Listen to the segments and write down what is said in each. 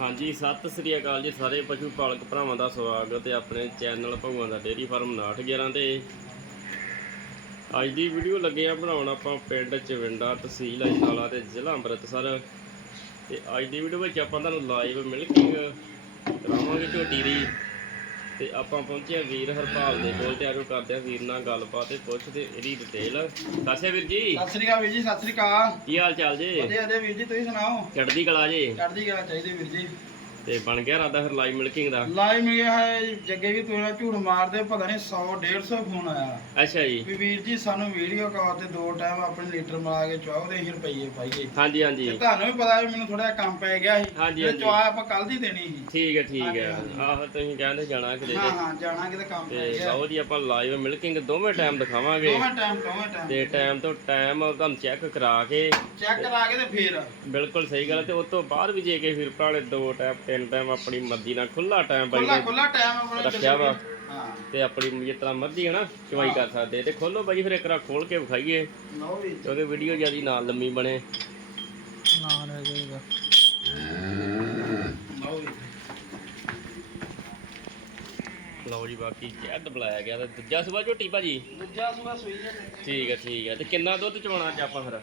ਹਾਂਜੀ, ਸਤਿ ਸ੍ਰੀ ਅਕਾਲ ਜੀ ਸਾਰੇ ਪਸ਼ੂ ਪਾਲਕ ਭਰਾਵਾਂ ਦਾ ਸਵਾਗਤ ਹੈ ਆਪਣੇ ਚੈਨਲ ਭਗਵਾਨ ਦਾ ਡੇਅਰੀ ਫਾਰਮ 911 ਤੇ। ਅੱਜ ਦੀ ਵੀਡੀਓ ਲੱਗੇ ਆ ਬਣਾਉਣ ਆਪਾਂ ਪਿੰਡ ਚਵਿੰਡਾ ਤਹਿਸੀਲ ਅਜਨਾਲਾ ਤੇ ਜ਼ਿਲ੍ਹਾ ਅੰਮ੍ਰਿਤਸਰ। ਤੇ ਅੱਜ ਦੀ ਵੀਡੀਓ ਵਿੱਚ ਆਪਾਂ ਤੁਹਾਨੂੰ ਲਾਈਵ ਮਿਲਕਿੰਗ ਕਰਾਵਾਂਗੇ ਝੋਟੀ ਦੀ। ਤੇ ਆਪਾਂ ਪਹੁੰਚੇ ਆ ਵੀਰ ਹਰਪਾਲ ਦੇ ਕੋਲ ਤੇ ਆਜੋ ਕਰਦੇ ਆ ਵੀਰ ਨਾਲ ਗੱਲਬਾਤ ਤੇ ਪੁੱਛਦੇ ਇਹਦੀ ਡਿਟੇਲ ਸਾਸੇ ਵੀਰ ਜੀ। ਸਤਿ ਸ੍ਰੀ ਅਕਾਲ ਵੀਰ ਜੀ ਸਤਿ ਸ੍ਰੀ ਅਕਾਲ। ਕੀ ਹਾਲ ਚਾਲ ਜੇ? ਵਧੀਆ ਵਧੀਆ ਵੀਰ ਜੀ ਤੁਸੀਂ ਸੁਣਾਓ? ਚੜ੍ਹਦੀ ਕਲਾ ਜੇ। ਚੜ੍ਹਦੀ ਕਲਾ ਚਾਹੀਦੀ ਵੀਰ ਜੀ। ਤੇ ਬਣ ਗਿਆ ਰਾਦਾ ਫਿਰ ਲਾਈਵ ਮਿਲਕਿੰਗ ਦਾ? ਲਾਈਵ ਮਿਲ ਗਿਆ ਹੈ ਜੱਗੇ ਵੀ ਨਾ ਝੂਠ ਮਾਰਦੇ ਪਤਾ ਨਹੀਂ 100 150 ਫੋਨ ਆਇਆ। ਅੱਛਾ ਜੀ। ਵੀ ਵੀਰ ਜੀ ਸਾਨੂੰ ਵੀਡੀਓ ਕਾਲ ਤੇ ਦੋ ਟਾਈਮ ਆਪਣੇ ਲੀਟਰ ਮਿਲਾ ਕੇ ਦੇ ਹੀ ਰੁਪਈਏ ਪਾਈਏ। ਹਾਂਜੀ ਤੇ ਹਾਂਜੀ ਤੁਹਾਨੂੰ ਵੀ ਪਤਾ ਵੀ ਮੈਨੂੰ ਥੋੜਾ ਕੰਮ ਪੈ ਗਿਆ ਸੀ। ਹਾਂਜੀ, ਤੇ। ਚੁਆ ਆਪਾਂ ਕੱਲ ਦੀ ਦੇਣੀ ਸੀ। ਠੀਕ ਹੈ ਠੀਕ ਹੈ। ਆਹੋ ਤੁਸੀਂ ਕਹਿੰਦੇ ਜਾਣਾ ਕਿਤੇ। ਹਾਂ ਤੇ ਹਾਂ ਜਾਣਾ ਕਿਤੇ ਕੰਮ ਪੈ ਤੇ ਗਿਆ। ਲਓ ਜੀ ਆਪਾਂ ਲਾਈਵ ਮਿਲਕਿੰਗ ਦੋਵੇਂ ਟਾਈਮ ਦਿਖਾਵਾਂਗੇ। ਦੋਵੇਂ ਟਾਈਮ ਦੋਵੇਂ ਟਾਈਮ ਤੇ ਟਾਈਮ ਤੋਂ ਟਾਈਮ ਤੁਹਾਨੂੰ ਚੈੱਕ ਕਰਾ ਕੇ ਚੈੱਕ ਕਰਾ ਕੇ ਤੇ ਫੇਰ। ਬਿਲਕੁਲ ਸਹੀ ਗੱਲ ਹੈ। ਤੇ ਉਸ ਤੋਂ ਬਾਅਦ ਵੀ ਜੇ ਕੇ ਫਿਰ ਭਰਾਲੇ ਦੋ ਟਾਈਮ ਤਿੰਨ ਟਾਈਮ ਆਪਣੀ ਮਰਜ਼ੀ ਨਾਲ ਖੁੱਲਾ ਟਾਈਮ ਬਾਈ ਖੁੱਲਾ ਨੇ ਖੁੱਲਾ ਟਾਈਮ ਆਪਣਾ ਰੱਖਿਆ ਵਾ। ਹਾਂ। ਤੇ ਆਪਣੀ ਜਿਸ ਤਰ੍ਹਾਂ ਮਰਜ਼ੀ ਹੈ ਨਾ ਚਵਾਈ ਕਰ ਸਕਦੇ। ਤੇ ਖੋਲੋ ਬਾਈ ਫਿਰ ਇੱਕ ਵਾਰ ਖੋਲ ਕੇ ਵਿਖਾਈਏ। ਲਓ ਵੀ। ਕਿਉਂਕਿ ਵੀਡੀਓ ਜਿਆਦੀ ਨਾਲ ਲੰਮੀ ਬਣੇ। ਨਾ ਰਹਿ ਜਾਏਗਾ ਲਓ ਵੀ। ਲਓ ਜੀ ਬਾਕੀ ਚੈੱਡ ਬੁਲਾਇਆ ਗਿਆ ਤੇ ਦੂਜਾ ਸੁਬਾ ਝੋਟੀ ਭਾਜੀ? ਦੂਜਾ ਸੂਆ ਸੂਈ ਹੈ। ਠੀਕ ਹੈ ਠੀਕ ਹੈ। ਤੇ ਕਿੰਨਾ ਦੁੱਧ ਚਵਾਉਣਾ ਚ ਆਪਾਂ ਫਿਰ?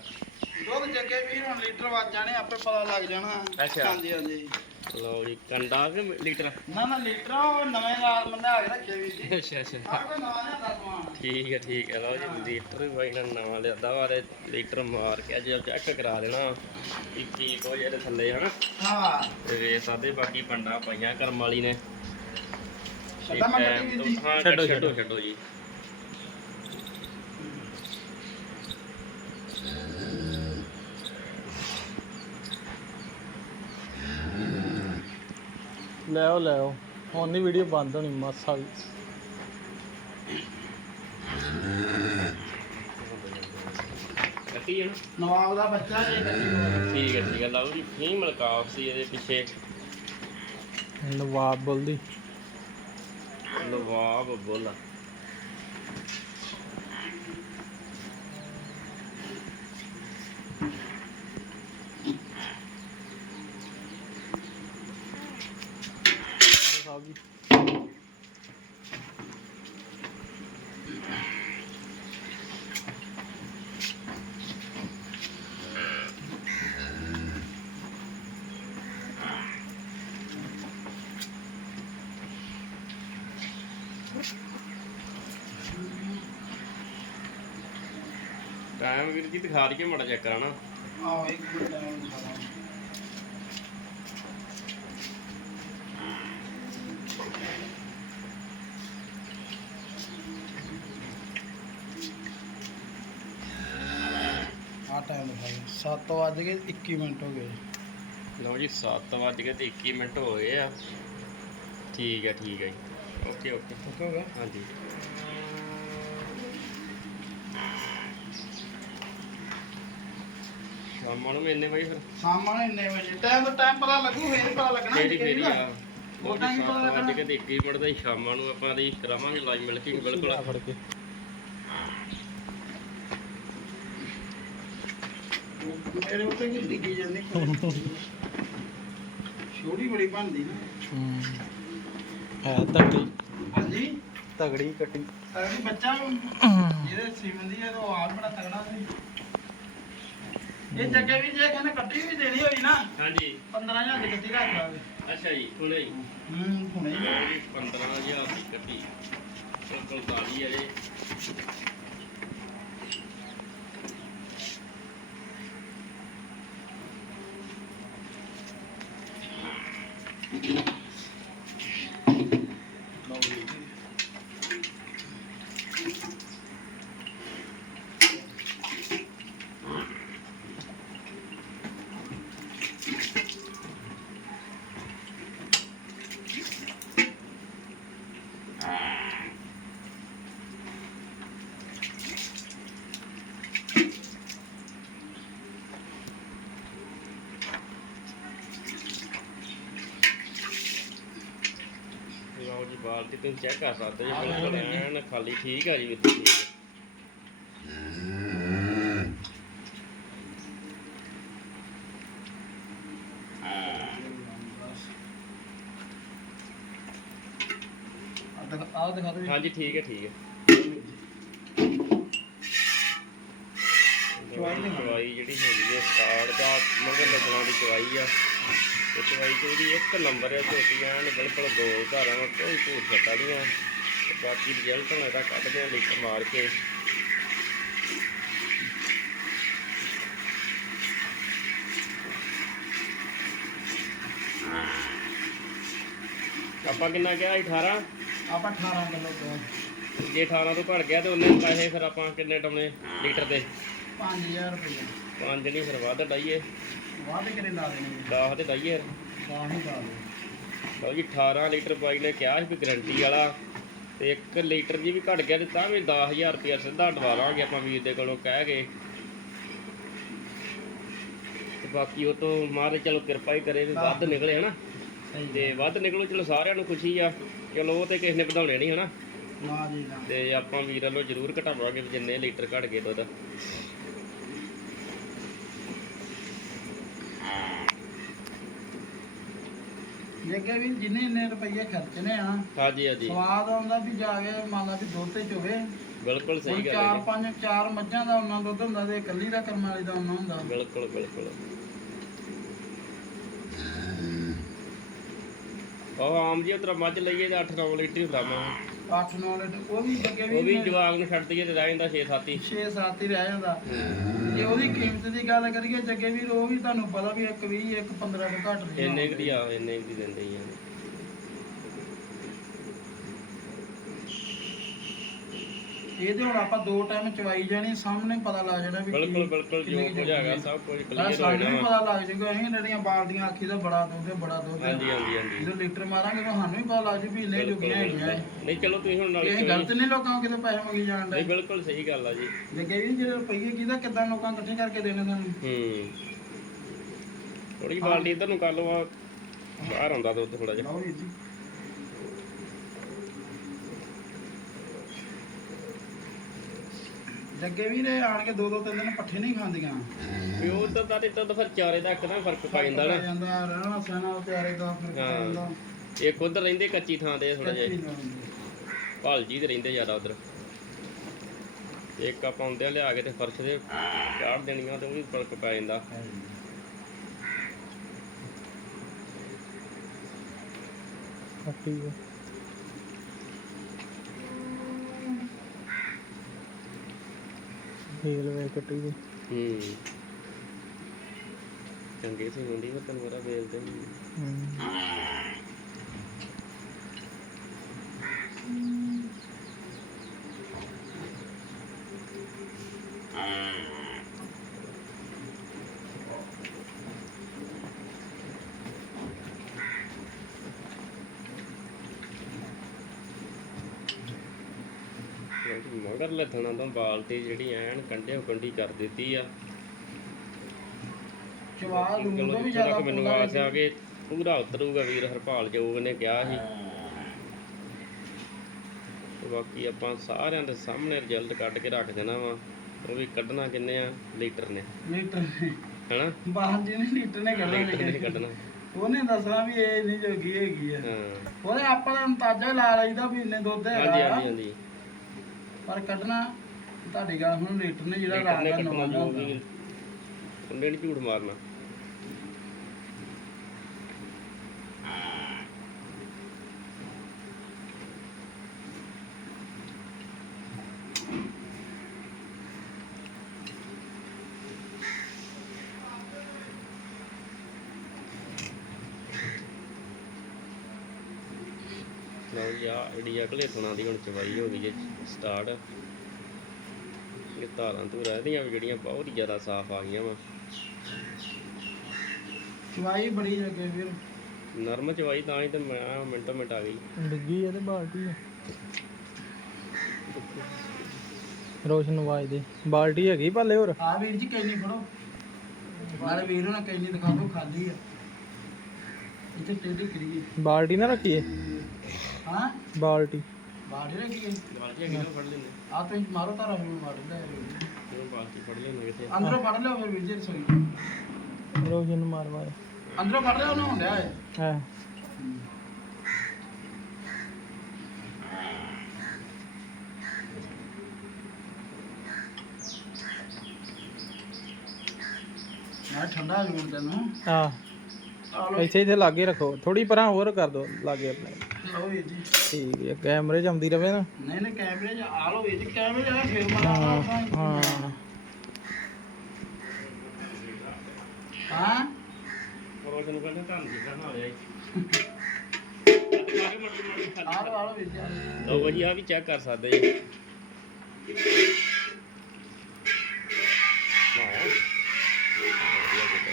ਦੁੱਧ ਜੱਗੇ ਵੀਰ ਹੁਣ ਲੀਟਰ ਵੱਜ ਜਾਣੇ ਆਪੇ ਪਤਾ ਲੱਗ ਜਾਣਾ। ਅੱਛਾ। ਹਾਂਜੀ ਹਾਂਜੀ। ਲਓ ਜੀ ਕੰਡਾ ਕਿ ਲੀਟਰ? ਨਾ ਨਾ ਲੀਟਰ ਉਹ ਨਵੇਂ ਨਾਲ ਬੰਦਾ ਆ ਕੇ ਰੱਖੇ ਵੀਰ ਜੀ। ਅੱਛਾ ਅੱਛਾ। ਆਹ ਕੋਈ ਨਵਾਂ ਨਹੀਂ ਦਸਵਾਂ ਠੀਕ ਹੈ ਠੀਕ ਹੈ ਲਓ ਜੀ ਲੀਟਰ ਵੀ ਬਾਈ ਨੇ ਨਵਾਂ ਲਿਆਦਾ ਵਾਰੇ ਲੀਟਰ ਮਾਰ ਕੇ ਅੱਜ ਚੈੱਕ ਕਰਾ ਦੇਣਾ ਕਿ ਕੀ ਕੁਝ ਇਹਦੇ ਥੱਲੇ ਹਨਾ? ਹਾਂ। ਤੇ ਵੇ ਸਾਦੇ ਬਾਕੀ ਪੰਡਾ ਪਾਈਆਂ ਕਰਮ ਵਾਲੀ ਨੇ। ਛੱਡੋ, ਛੱਡੋ। ਛੱਡੋ ਜੀ। ਲੈ ਆਓ ਲੈ ਆਓ। ਹੁਣ ਨਹੀਂ ਵੀਡੀਓ ਬੰਦ ਹੋਣੀ ਮਾਸਾ ਵੀ ਕੱਟੀ ਨਵਾਬ ਦਾ ਬੱਚਾ ਜੇ ਠੀਕ ਹੈ ਠੀਕ ਹੈ। ਲਓ ਜੀ ਫੀ ਮਲਕਾਫ ਸੀ ਇਹਦੇ ਪਿੱਛੇ। ਨਵਾਬ ਬੋਲਦੀ। ਲਵਾਬ ਬੋਲਾ ਸਾਹਿਬ ਜੀ ਟਾਈਮ ਵੀਰ ਜੀ ਦਿਖਾ ਦਈਏ ਮੜਾ ਚੈੱਕ ਕਰਾਣਾ। ਆਹ ਇੱਕ ਮਿੰਟ ਟਾਈਮ ਦਿਖਾਦਾ ਆ ਟਾਈਮ ਦਿਖਾਇਆ 7 ਵੱਜ ਕੇ 21 ਮਿੰਟ ਹੋ ਗਏ। ਲਓ ਜੀ 7 ਵੱਜ ਕੇ ਤੇ 21 ਮਿੰਟ ਹੋ ਗਏ ਆ। ਠੀਕ ਹੈ ਠੀਕ ਹੈ ਜੀ। ਓਕੇ ਓਕੇ ਓਕੇ ਹੋ ਗਿਆ? ਹਾਂਜੀ। ਸ਼ਾਮਾਂ ਨੂੰ ਇੰਨੇ ਵਜੇ ਫਿਰ। ਸਾਹਮਣੇ ਇੰਨੇ ਵਜੇ। ਟਾਈਮ ਦਾ ਟਾਈਮ ਪਤਾ ਲੱਗੂ ਫੇਰ ਪਤਾ ਲੱਗਣਾ ਫੇਰੀ ਜੀ ਫੇਰੀ ਕਿਹੜਾ। ਆ ਉਹ ਉਹ time ਟਾਈਮ ਪਤਾ ਵੱਜ ਲੱਗਣਾ। ਕੇ ਤੇ 21 ਮਿੰਟ ਦਾ ਹੀ ਸ਼ਾਮਾਂ ਨੂੰ ਆਪਾਂ ਦੀ ਕਰਾਵਾਂਗੇ ਲਾਈਵ ਮਿਲਕਿੰਗ ਬਿਲਕੁਲ। ਆ ਫੜ ਕੇ। ਮੇਰੇ ਉੱਤੇ ਕੀ ਡਿੱਗੀ ਜਾਂਦੀ। ਛੋਟੀ ਬੜੀ ਬਣਦੀ ਨਾ। ਹੂੰ। ਹੈ ਤਗੜੀ। ਹਾਂਜੀ? ਤਗੜੀ ਕੱਟੀ ਬੱਚਾ ਜਿਹਦੇ ਸਿਮੰਦੀ ਹੈ ਉਹ ਆਲ ਬੜਾ ਤਗੜਾ ਸੀ। ਇਹ ਜੱਗੇ ਵੀ ਜੇ ਕਹਿੰਦੇ ਕੱਟੀ ਵੀ ਦੇਣੀ ਹੋਈ ਨਾ ਹਾਂਜੀ। 15000 ਦੀ ਕੱਟੀ ਰੱਖ ਲਾਵੇ ਅੱਛਾ ਜੀ ਹੁਣੇ ਹੀ। ਹੂੰ ਹੁਣੇ ਹੀ। ਲਓ ਜੀ 15000 ਦੀ ਕੱਟੀ ਬਿਲਕੁਲ ਤਾਲੀ ਹੈ ਜੀ ਲਓ ਜੀ ਬਾਲਟੀ ਤੁਸੀਂ ਚੈੱਕ ਕਰ ਸਕਦੇ ਜੀ ਬਿਲਕੁਲ ਐਨ ਖਾਲੀ ਠੀਕ ਆ ਜੀ ਵੀਰ ਜੀ ਆਹ ਦਿਖਾ ਦਿਓ ਠੀਕ ਹੈ ਠੀਕ ਹੈ ਜਿਹੜੀ ਹੈਗੀ ਹੈ ਸਟਾਰਟ ਦਾ ਮਗਰ ਲੱਗਣਾ ਦੀ ਚਵਾਈ ਆ। ਤੇ ਚਵਾਈ ਉਹਦੀ ਇੱਕ ਨੰਬਰ ਹੈ ਝੋਟੀ ਐਨ ਬਿਲਕੁਲ ਗੋਲ ਧਾਰਾਂ ਵਾ ਕੋਈ ਭੂਰ ਛੱਟਾ ਨਹੀਂ ਆ ਬਾਕੀ ਰਿਜ਼ਲਟ ਹੁਣ ਇਹਦਾ ਕੱਢਦੇ ਆ ਲੀਟਰ ਮਾਰ ਕੇ। ਆਪਾਂ ਕਿੰਨਾ ਕਿਹਾ ਸੀ? 18 ਆਪਾਂ 18 ਕਿਲੋ ਜੇ 18 ਤੋਂ ਘਟ ਗਿਆ ਤੇ ਉਹਨੇ ਪੈਸੇ ਫਿਰ ਆਪਾਂ ਕਿੰਨੇ ਟਮਣੇ ਲੀਟਰ ਦੇ? 5000 ਰੁਪਏ ਪੰਜ ਨਹੀਂ ਫਿਰ ਵੱਧ ਡਾਈਏ ਵਾਅਦੇ ਕਰੇ ਲਾ ਦੇਣੇ 10 ਤੇ ਡਾਈਏ ਤਾਂ ਹੀ ਪਾ ਲਓ। ਲਓ ਜੀ 18 ਲੀਟਰ ਬਾਈ ਨੇ ਕਿਹਾ ਸੀ ਵੀ ਗਰੰਟੀ ਵਾਲਾ ਤੇ 1 ਲੀਟਰ ਜੀ ਵੀ ਘਟ ਗਿਆ ਤੇ ਤਾਂ ਵੀ 10000 ਰੁਪਇਆ ਸਿੱਧਾ ਡਵਾ ਲਾਂਗੇ ਆਪਾਂ ਵੀਰ ਦੇ ਕੋਲੋਂ ਕਹਿ ਗਏ ਤੇ ਬਾਕੀ ਉਹ ਤੋਂ ਮਹਾਰਾਜ ਚਲੋ ਕਿਰਪਾ ਹੀ ਕਰੇ ਵੀ ਵੱਧ ਨਿਕਲੇ ਹਨਾ? ਸਹੀ ਤੇ ਵੱਧ ਨਿਕਲੋ ਚਲੋ ਸਾਰਿਆਂ ਨੂੰ ਖੁਸ਼ੀ ਆ। ਚਲੋ ਉਹ ਤੇ ਕਿਸੇ ਨੇ ਵਧਾਉਣੇ ਨਹੀਂ ਹਨਾ? ਨਾ ਜੀ ਨਾ। ਤੇ ਆਪਾਂ ਵੀਰ ਵੱਲੋਂ ਜ਼ਰੂਰ ਘਟਾਵਾਂਗੇ ਵੀ ਜਿੰਨੇ ਲੀਟਰ ਘਟ ਗਏ ਦੁੱਧ। ਜੱਗੇ ਵੀ ਜਿੰਨੇ ਇੰਨੇ ਰੁਪਏ ਖਰਚਨੇ ਆ ਹਾਂਜੀ ਹਾਂਜੀ। ਸਵਾਦ ਆਉਂਦਾ ਵੀ ਜਾ ਕੇ ਮੰਨ ਲਾ ਵੀ ਦੁੱਧ ਤੇ ਚੋਵੇ। ਬਿਲਕੁਲ ਸਹੀ ਗੱਲ ਚਾਰ ਹੈ ਪੰਜ ਚਾਰ ਮੱਝਾਂ ਦਾ ਉਹਨਾਂ ਦੁੱਧ ਹੁੰਦਾ ਤੇ ਇਕੱਲੀ ਦਾ ਕਰਮ ਵਾਲੀ ਦਾ ਉਹਨਾਂ ਹੁੰਦਾ। ਬਿਲਕੁਲ ਬਿਲਕੁਲ। ਉਹ ਆਮ ਜੀ ਉਧਰ ਮੱਝ ਲਈਏ ਤਾਂ 8-9 ਲੀਟਰ ਹੀ ਹੁੰਦਾ ਮੈਂ। 8 9 ਲੀਟਰ ਉਹ ਵੀ ਜੱਗੇ ਉਹ ਵੀ ਵੀ ਜਵਾਗ ਨੂੰ ਛੱਡ ਦਈਏ ਤੇ ਰਹਿ ਜਾਂਦਾ 6-7 ਹੀ। 6 7 ਹੀ ਰਹਿ ਜਾਂਦਾ। ਜੇ ਉਹਦੀ ਕੀਮਤ ਦੀ ਗੱਲ ਕਰੀਏ ਜੱਗੇ ਵੀ ਉਹ ਵੀ ਤੁਹਾਨੂੰ ਪਤਾ ਵੀ ਇੱਕ 20 ਇੱਕ 15 ਤੋਂ ਘੱਟ ਨਹੀਂ ਇੰਨੇ ਕੁ ਦੀ ਆ ਇੰਨੇ ਕੁ ਦੀ ਦਿੰਦੇ ਹੀ ਆ। ਇਹਦੇ ਹੁਣ ਆਪਾਂ ਦੋ ਟਾਈਮ ਚਵਾਈ ਜਾਣੀ ਸਾਹਮਣੇ ਪਤਾ ਲੱਗ ਜਾਣਾ ਵੀ ਬਿਲਕੁਲ ਬਿਲਕੁਲ ਜੋ ਕੁਝ ਹੈਗਾ ਸਭ ਕੁਝ ਕਲੀਅਰ ਹੋ ਜਾਣਾ। ਪਤਾ ਲੱਗ ਜੂਗਾ ਅਸੀਂ ਜਿਹੜੀਆਂ ਬਾਲਦੀਆਂ ਆਖੀ ਦਾ ਬੜਾ ਦੁੱਧ ਹੈ ਬੜਾ ਦੁੱਧ ਹੈ। ਹਾਂਜੀ ਹਾਂਜੀ ਹਾਂਜੀ। ਜਦੋਂ ਲੀਟਰ ਮਾਰਾਂਗੇ ਤਾਂ ਸਾਨੂੰ ਵੀ ਪਤਾ ਲੱਗ ਜੂ ਵੀ ਇੰਨੇ ਜੁਗੀਆਂ ਹੈਗੀਆਂ। ਨਹੀਂ ਚਲੋ ਤੁਸੀਂ ਹੁਣ ਨਾਲ ਇਹ ਗਲਤ ਨਹੀਂ। ਲੋਕਾਂ ਕਿਤੇ ਪੈਸੇ ਮੰਗੀ ਜਾਣ ਦੇ। ਨਹੀਂ ਬਿਲਕੁਲ ਸਹੀ ਗੱਲ ਆ ਜੀ। ਲੱਗੇ ਵੀ ਜਿਹੜੇ ਰੁਪਈਏ ਕਿਹਦਾ ਕਿੱਦਾਂ ਲੋਕਾਂ ਇਕੱਠੇ ਕਰਕੇ ਦੇਣੇ ਸਾਨੂੰ ਹੂੰ। ਥੋੜੀ ਬਾਲਟੀ ਇਧਰ ਨੂੰ ਕਰ ਲਓ ਬਾਹਰ ਆਉਂਦਾ ਦੁੱਧ ਥੋੜਾ ਜਿਹਾ। ਲਓ ਜੀ। ਜੱਗੇ ਵੀ ਨੇ ਆਣ ਕੇ ਦੋ ਦੋ ਤਿੰਨ ਦਿਨ ਪੱਠੇ ਨਹੀਂ ਖਾਂਦੀਆਂ। ਵੀ ਉਹ ਤਾਂ ਤਾਂ ਤਾਂ ਫਿਰ ਚਾਰੇ ਦਾ ਇੱਕ ਨਾ ਫ਼ਰਕ ਪੈ ਜਾਂਦਾ ਨਾ। ਜਾਂਦਾ ਰਹਿਣਾ ਸਹਿਣਾ ਪਿਆਰੇ ਦਾ ਫਿਰ ਪੈ। ਜਾਂਦਾ। ਇੱਕ ਉਧਰ ਰਹਿੰਦੇ ਕੱਚੀ ਥਾਂ ਤੇ ਥੋੜਾ ਜਿਹਾ। ਨਾ ਹੁੰਦੀ। ਭਾਲ ਜੀ ਤੇ ਰਹਿੰਦੇ ਜ਼ਿਆਦਾ ਉਧਰ। ਇੱਕ ਆਪਾਂ ਆਉਂਦੇ ਲਿਆ ਕੇ ਤੇ ਫਰਸ਼ ਦੇ ਚਾੜ ਦੇਣੀਆਂ ਤੇ ਉਹ ਵੀ ਫ਼ਰਕ ਪੈ ਜਾਂਦਾ। ਕੱਟੀ ਹੈ ਹੀਲ ਵੇ ਕੱਟੀ ਹੈ ਹੂੰ। ਚੰਗੇ ਸੀ ਹੁੰਦੀ ਪਰ ਤੈਨੂੰ ਪਤਾ ਵੇਚਦੇ ਨੀ। ਹੂੰ। ਮਗਰ ਲੱਥਣਾ ਤੋਂ ਬਾਲਟੀ ਜਿਹੜੀ ਐਨ ਕੰਢਿਓ ਕੰਢੀ ਕਰ ਦਿੱਤੀ ਆ। ਚਵਾ ਚਲੋ ਦੂੰਗਾ ਵੀ ਜਿੱਥੋਂ ਜ਼ਿਆਦਾ ਤੱਕ ਮੈਨੂੰ ਆਸ ਆ ਕਿ ਪੂਰਾ ਉਤਰੂਗਾ ਵੀਰ ਹਰਪਾਲ ਜੋਗ ਨੇ ਕਿਹਾ ਸੀ। ਬਾਕੀ ਆਪਾਂ ਸਾਰਿਆਂ ਦੇ ਸਾਹਮਣੇ ਰਿਜ਼ਲਟ ਕੱਢ ਕੇ ਰੱਖ ਦੇਣਾ ਵਾ। ਉਹ ਵੀ ਕੱਢਣਾ ਕਿੰਨੇ ਆ? ਲੀਟਰ ਨੇ। ਲੀਟਰ ਹਨਾ? ਬਾਹਰ ਜੀ ਨੇ ਲੀਟਰ ਨੇ ਨੇ। ਕੱਢਣਾ। ਕੱਢਣਾ ਉਹਨੇ ਦੱਸਣਾ ਵੀ ਇਹ ਨਹੀਂ ਜੋਗੀ ਹੈਗੀ ਆ। ਹਾਂ। ਉਹਦੇ ਆਪਾਂ ਦਾ ਅੰਦਾਜ਼ਾ ਲਾ ਲਈਦਾ ਵੀ ਇੰਨੇ ਦੁੱਧ ਹਾਂਜੀ ਹਾਂਜੀ ਹੈਗਾ ਹਾਂਜੀ। ਪਰ ਕੱਢਣਾ ਤੁਹਾਡੀ ਗੱਲ ਹੁਣ ਲੀਟਰ ਨੇ ਜਿਹੜਾ ਨੇ ਕੱਢਣਾ ਨਵਾਂ ਜੋ ਵੀ ਉਹਨੇ ਨੀ ਝੂਠ ਮਾਰਨਾ। ਲਓ ਜੀ ਆ ਥਣਾ ਦੀ ਹੁਣ ਚਵਾਈ ਹੋ ਗਈ ਹੈ। ਸਟਾਰਟ ਇਹ ਧਾਰਾਂ ਧੂਰਾਂ ਇਹਦੀਆਂ ਵੀ ਜਿਹੜੀਆਂ ਬਹੁਤ ਹੀ ਜ਼ਿਆਦਾ ਸਾਫ਼ ਆ ਗਈਆਂ ਵਾ। ਚਵਾਈ ਬੜੀ ਜੱਗੇ ਵੀਰ। ਨਰਮ ਚਵਾਈ ਤਾਂ ਹੀ ਤੇ ਮੈਂ ਮਿੰਟੋ ਮਿੰਟ ਆ ਗਈ। ਡਿੱਗੀ ਹੈ ਤੇ ਬਾਲਟੀ ਹੈ ਰੋਸ਼ਨ ਆਵਾਜ਼ ਦੇ। ਬਾਲਟੀ ਹੈਗੀ ਭਾਲੇ ਹੋਰ? ਆ ਵੀਰ ਜੀ ਕੈਨੀ ਫੜੋ। ਨਾਲੇ ਵੀਰ ਨੂੰ ਕੈਨੀ ਦਿਖਾ ਦਿਓ ਖਾਲੀ ਆ। ਇੱਥੇ ਟੇਢੀ ਕਰੀਏ। ਬਾਲਟੀ ਨਾ ਰੱਖੀਏ। ਹਾਂ? ਬਾਲਟੀ। ਬਾੜੀ ਠੰਡਾ ਜੂਣ ਤੈਨੂੰ। ਆ ਆਹ ਲਓ। ਇੱਥੇ ਇੱਥੇ ਲਾਗੇ ਰੱਖੋ। ਥੋੜੀ ਪਰਾਂ ਹੋਰ ਕਰ ਦਿਓ ਲਾਗੇ ਆਪਣੇ। ਲਓ ਵੀਰ ਜੀ। ਠੀਕ ਹੈ ਕੈਮਰੇ 'ਚ ਆਉਂਦੀ ਰਵੇ ਨਾ। ਨਹੀਂ ਨਹੀਂ ਕੈਮਰੇ 'ਚ ਆ ਲਓ ਵੀਰ ਜੀ ਕੈਮਰੇ 'ਚ ਆ ਫੇਰ ਮਾਰਾ ਹਾਂ। ਹਾਂ? ਹਾਂ ਰੋਸ਼ਨ ਕਹਿੰਦੇ ਤੁਹਾਨੂੰ ਜਿੱਦਾਂ ਨਾ ਆਇਆ ਆ ਲਓ ਆ ਲਓ ਵੀਰ ਜੀ ਆ ਲਓ। ਲਓ ਜੀ ਆ ਵੀ ਚੈੱਕ ਕਰ ਸਕਦੇ ਜੀ ਵਾਹ ਵਧੀਆ ਕੀਤਾ।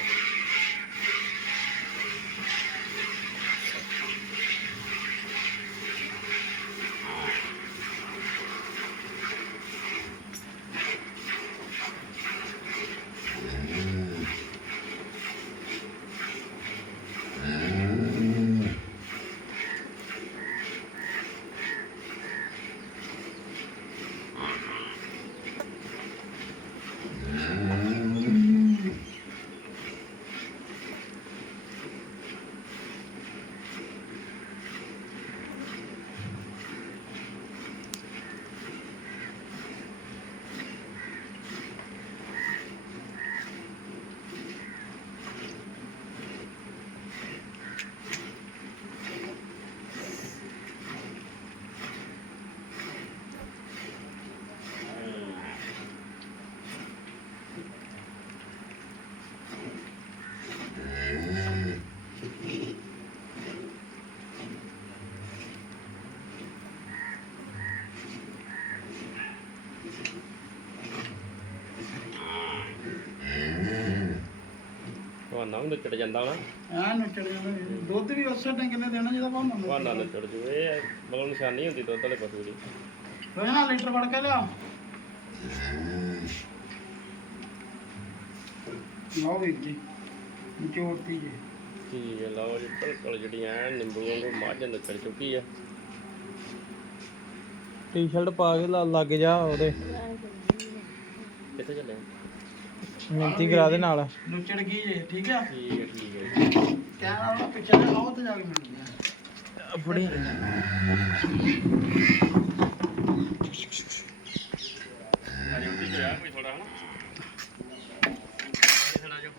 ਬਹਾਨਾ ਵੀ ਨੱਚੜ ਜਾਂਦਾ ਵਾ। ਐ ਨੁੱਚੜ ਜਾਂਦਾ। ਦੁੱਧ ਵੀ ਉਸੇ ਟਾਈਮ ਕਿੰਨੇ ਦੇਣਾ ਜਿਹਦਾ ਭਾਵੇਂ ਮੰਨ ਬਹਾਨਾ ਨੱਚੜ ਜੂ ਇਹ ਮਤਲਬ ਨਿਸ਼ਾਨੀ ਹੁੰਦੀ ਦੁੱਧ ਵਾਲੇ ਪਸ਼ੂ ਦੀ। ਨਾ ਲੀਟਰ ਵੜ ਕੇ ਲਿਆ ਲਓ ਜੀ ਨਿਚੋੜਤੀ ਜੀ ਠੀਕ ਹੈ ਲਓ ਜੀ ਬਿਲਕੁਲ ਜਿਹੜੀ ਐ ਨਿੰਬੂ ਵਾਂਗੂ ਮੱਝ ਨੱਚੜ ਚੁੱਕੀ ਆ। ਟੀ-ਸ਼ਰਟ ਪਾ ਕੇ ਲੱਗ ਜਾ ਉਹਦੇ। ਕਿੱਥੇ ਚੱਲੇ? ਮਿਹਨਤੀ ਕਰਾ ਦੇ ਨਾਲ। ਨੁੱਚੜ ਗਈ ਜੀ ਠੀਕ ਆ? ਠੀਕ ਹੈ ਠੀਕ ਹੈ ਕਹਿਣਾ ਉਹਦਾ ਪਿੱਛੇ ਦੇ ਆਓ ਤੇ ਜਾ ਕੇ ਮਿਲਦੇ ਆ। ਆਪਣੀ ਅਜੇ ਉੱਤੇ ਚੋਇਆ ਕੋਈ ਥੋੜਾ ਹਨਾ? ਸੁਣਾ ਜੋ।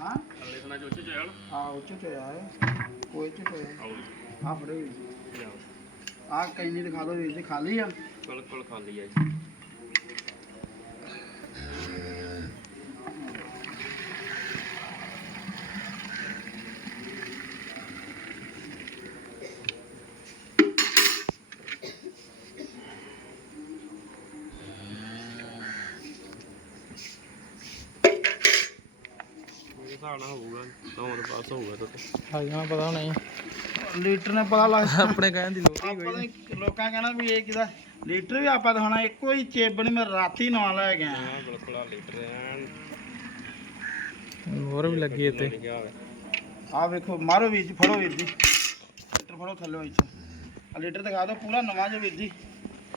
ਹਾਂ? ਅਗਲੇ ਸੁਣਾ ਜੋ ਉੱਤੇ ਚੋਇਆ ਆ ਉੱਚ ਤੇ ਆਇਆ ਕੋਈ ਤੇ ਜੀ। ਆ ਫੜੋ। ਆ ਕੈਨੀ ਦਿਖਾ ਦਿਓ ਜੀ ਖਾਲੀ ਆ। ਬਿਲਕੁਲ ਖਾਲੀ ਆ ਜੀ ਇਹ ਹਿਸਾਬ ਪਾਸ ਹੋਊਗਾ ਤਾਂ ਪਤਾ ਨਹੀਂ। ਲੀਟਰ ਨੇ ਪਤਾ ਲੱਗ ਆਪਣੇ ਕਹਿਣ ਦੀ ਲੋੜ ਹੀ ਆਪਾਂ ਕੋਈ ਤਾਂ ਲੋਕਾਂ ਕਹਿਣਾ ਵੀ ਇਹ ਕਿਦਾ ਲੀਟਰ ਵੀ ਆਪਾਂ ਦਿਖਾਉਣਾ ਇੱਕੋ ਹੀ ਚੇਬਣੀ ਮੈਂ ਰਾਤੀ ਨਵਾ ਲੈ ਗਿਆ ਹਾਂ ਬਿਲਕੁਲ ਆ ਲੀਟਰ ਐਨ ਨਹੀਂ ਹੋਰ ਵੀ ਲੱਗੀ ਇੱਥੇ। ਲਿਖਿਆ ਹੋਇਆ। ਆ ਵੇਖੋ ਮਾਰੋ ਵੀਰ ਜੀ ਫੜੋ ਵੀਰ ਜੀ। ਲੀਟਰ ਫੜੋ ਥੱਲੇ ਇੱਥੇ। ਆ ਲੀਟਰ ਦਿਖਾ ਦਿਓ ਪੂਰਾ ਨਵਾਂ ਜੋ ਵੀਰ ਜੀ।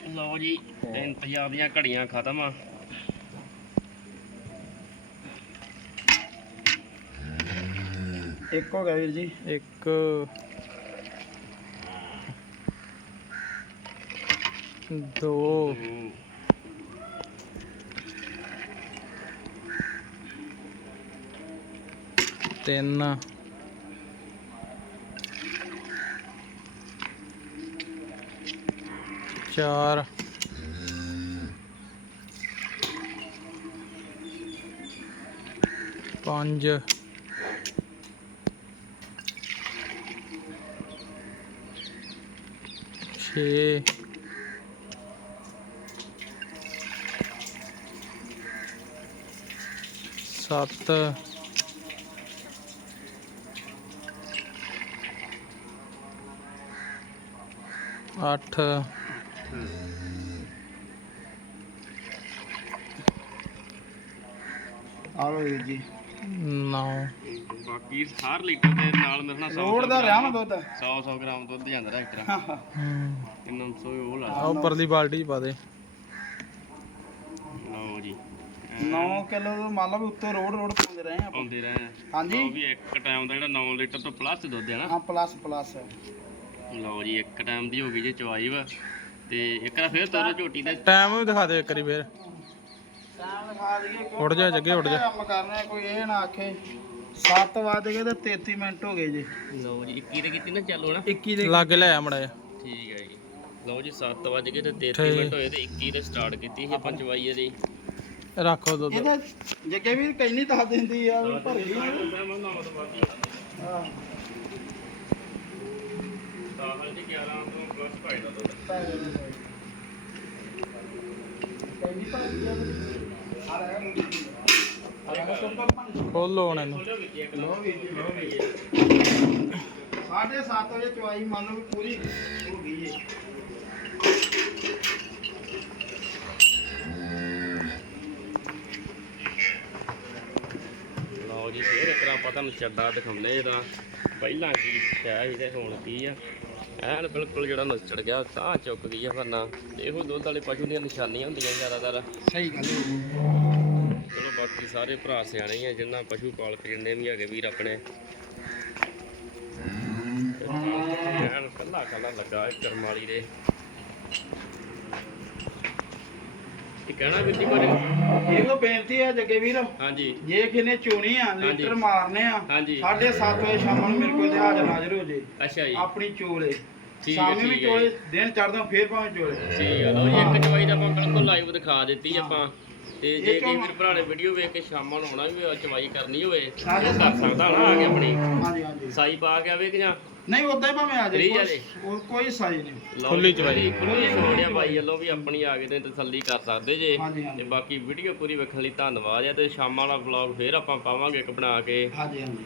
ਲਓ ਜੀ ਤਿੰਨ ਪੰਜਾਬ ਦੀਆਂ ਘੜੀਆਂ ਖਤਮ ਆ। ਇੱਕ ਹੋ ਗਿਆ ਵੀਰ ਜੀ ਇੱਕ। ਦੋ। ਤਿੰਨ। ਚਾਰ। ਪੰਜ। ਛੇ। ਸੱਤ। ਅੱਠ। ਆ ਲਓ ਵੀਰ ਜੀ। ਨੌ। ਬਾਕੀ ਹਰ ਲੀਟਰ ਦੇ ਨਾਲ ਮੇਰੇ ਨਾਲ 100 ਰੋਡ ਦਾ ਰਿਹਾ ਨਾ ਦੁੱਧ। 100 100 ਗ੍ਰਾਮ ਦੁੱਧ ਜਾਂਦਾ ਰਿਹਾ ਇੱਕ ਤਰ੍ਹਾਂ। ਹਾਂ, ਹਾਂ। ਹਮ, ਇੰਨਾ ਸੋ ਉਹ ਲਾ ਆਹ ਉੱਪਰਲੀ ਬਾਲਟੀ 'ਚ ਪਾ ਦੇ। ਲਓ ਜੀ। ਨੌ ਕਿਲੋ ਦਾ ਮੰਨ ਲਓ ਵੀ ਉੱਤੇ ਰੋਡ ਰੋਡ ਪਾਉਂਦੇ ਰਹੇ ਆਪਾਂ। ਪਾਉਂਦੇ ਰਹੇ ਆ। ਹਾਂਜੀ। ਉਹ ਵੀ ਇੱਕ ਟਾਈਮ ਦਾ ਜਿਹੜਾ 9 ਲੀਟਰ ਤੋਂ ਪਲੱਸ ਦੁੱਧ ਹੈ ਨਾ। ਹਾਂ ਪਲੱਸ ਪਲੱਸ ਲਓ ਜੀ ਇੱਕ ਟਾਈਮ ਦੀ ਹੋ ਗਈ ਜੇ ਚਵਾਈ ਵਾ। ਤੇ ਇੱਕ ਵਾਰ ਫੇਰ ਤੋਰੋ ਝੋਟੀ ਦੇ ਟਾਈਮ ਵੀ ਦਿਖਾ ਦੇ ਇੱਕ ਵਾਰੀ ਫੇਰ। ਟਾਈਮ ਦਿਖਾ ਦਈਏ ਕਿਉਂ ਉੱਡ ਜਾ ਜੱਗੇ, ਉੱਡ ਜਾ। ਕੰਮ ਕਰਨਾ ਕੋਈ ਇਹ ਨਾ ਆਖੇ। 7 ਵੱਜ ਗਏ ਤੇ 33 ਮਿੰਟ ਹੋ ਗਏ ਜੀ। ਲਓ ਜੀ 21 ਤੇ ਕੀਤੀ ਨਾ ਚਾਲੂ ਨਾ? 21 ਦੇ ਲਾਗੇ ਲੈ ਆ ਮੜਾ ਜਾ ਠੀਕ ਹੈ ਜੀ। ਲਓ ਜੀ 7 ਵਜ ਗਏ ਤੇ 33 ਠੀਕ। ਮਿੰਟ ਹੋਏ ਤੇ 21 ਤੇ ਸਟਾਰਟ ਕੀਤੀ ਸੀ ਆਪਾਂ ਚਵਾਈ ਇਹਦੀ। ਰੱਖੋ ਦੁੱਧ ਇਹਦਾ ਜੱਗੇ ਵੀ ਕਈ ਨਹੀਂ ਦੱਸ ਦਿੰਦੀ ਆ ਵੀ ਭਰ ਗਈ। ਹਾਂ। ਦਾਖਲ ਜੀ 11 ਤੋਂ ਪਲੱਸ ਭਾਈ ਦਾ ਦੁੱਧ ਕਈ ਭਰ ਗਈ ਆ। ਆ ਰਿਹਾ ਆ ਰਿਹਾ ਸੁਪਰ ਪੰਜ ਖੋਲੋ ਹੁਣ ਇਹਨੂੰ। ਲੋ ਵੀ ਜੀ ਲੋ ਵੀ ਸਾਢੇ 7 ਵਜੇ ਚਵਾਈ ਮੰਨ ਲਓ ਪੂਰੀ ਹੋ ਗਈ ਏ। ਜੀ ਫੇਰ ਇੱਕ ਵਾਰ ਆਪਾਂ ਤੁਹਾਨੂੰ ਚੱਡਾ ਦਿਖਾਉਂਦੇ ਇਹਦਾ। ਪਹਿਲਾਂ ਕੀ ਛਾਇਆ ਸੀ ਤੇ ਹੁਣ ਕੀ ਆ। ਐਨ ਬਿਲਕੁਲ ਜਿਹੜਾ ਨਸੜ ਗਿਆ ਤਾਂ ਚੁੱਕ ਗਈ ਆ ਫਰਨਾ ਇਹੋ ਦੁੱਧ ਵਾਲੇ ਪਸ਼ੂ ਦੀਆਂ ਨਿਸ਼ਾਨੀਆਂ ਹੁੰਦੀਆਂ ਜ਼ਿਆਦਾਤਰ। ਸਹੀ ਗੱਲ ਹੈ। ਚਲੋ ਬਾਕੀ ਸਾਰੇ ਭਰਾ ਸਿਆਣੇ ਹੀ ਆ ਜਿੰਨਾ ਪਸ਼ੂ ਪਾਲਕ ਜਿੰਨੇ ਵੀ ਹੈਗੇ ਵੀਰ ਆਪਣੇ। ਐਨ ਕੱਲਾ ਕੱਲਾ ਲੱਗਾ ਇਹ ਕਰਮ ਵਾਲੀ ਦੇ। ਇਹ ਕਹਿਣਾ ਵੀਰ ਜੀ ਕੁਝ ਇਹ ਕੋ ਬੇਨਤੀ ਹੈ ਜੱਗੇ ਵੀਰ। ਹਾਂਜੀ। ਜੇ ਕਿਨੇ ਚੋਣੀ ਆ ਲੀਟਰ ਹਾਂਜੀ। ਮਾਰਨੇ ਆ ਹਾਂਜੀ। ਸਾਢੇ 7 ਵਜੇ ਸ਼ਾਮ ਨੂੰ ਮੇਰੇ ਕੋਲ ਤੇ ਹਾਜ਼ਰ ਨਾਜ਼ਰ ਹੋ ਜੇ। ਅੱਛਾ ਜੀ। ਆਪਣੀ ਚੋਲੇ। ਠੀਕ ਹੈ, ਸ਼ਾਮੀ ਵੀ ਠੀਕ ਹੈ। ਚੋਲੇ ਜੀ। ਦਿਨ ਚੜਦਾ ਫੇਰ ਭਾਵੇਂ ਚੋਲੇ। ਠੀਕ ਆ। ਲਓ ਜੀ ਇੱਕ ਚਵਾਈ ਦਾ ਆਪਾਂ ਬਿਲਕੁਲ ਲਾਈਵ ਦਿਖਾ ਦਿੱਤੀ ਆਪਾਂ। ਤੇ ਜੇ ਇਹ ਕੋਈ ਚੋਂ- ਵੀਰ ਭਰਾ ਨੇ ਵੀਡੀਓ ਵੇਖ ਕੇ ਸ਼ਾਮਾਂ ਨੂੰ ਆਉਣਾ ਵੀ ਹੋਵੇ, ਚਵਾਈ ਕਰਨੀ ਹੋਵੇ ਸਾਰੇ ਉਹ ਕਰ ਸਕਦਾ ਨਾ ਆ ਕੇ ਆਪਣੀ। ਹਾਂਜੀ ਹਾਂਜੀ। ਸਾਈ ਪਾ ਕੇ ਆਵੇ ਕਿ ਜਾਂ ਨਹੀਂ ਉਦਾਂ ਹੀ ਭਾਵੇਂ ਆ ਜਾਏ ਵਾਲੇ? ਕੋਈ- ਕੋਈ ਸਾਈ ਨਹੀਂ। ਖੁੱਲੀ ਚਵਾਈ। ਖੁੱਲੀ ਛੋੜਿਆ ਬਾਈ। ਵੱਲੋਂ ਵੀ ਆਪਣੀ ਆ ਕੇ ਤੇ ਤਸੱਲੀ ਕਰ ਸਕਦੇ ਜੇ। ਹਾਂਜੀ ਹਾਂਜੀ। ਤੇ ਬਾਕੀ ਵੀਡੀਓ ਪੂਰੀ ਵੇਖਣ ਲਈ ਧੰਨਵਾਦ ਹੈ ਤੇ ਸ਼ਾਮਾਂ ਵਾਲਾ ਵਲੌਗ ਫੇਰ ਆਪਾਂ ਪਾਵਾਂਗੇ ਇੱਕ ਬਣਾ ਕੇ। ਹਾਂਜੀ ਹਾਂਜੀ।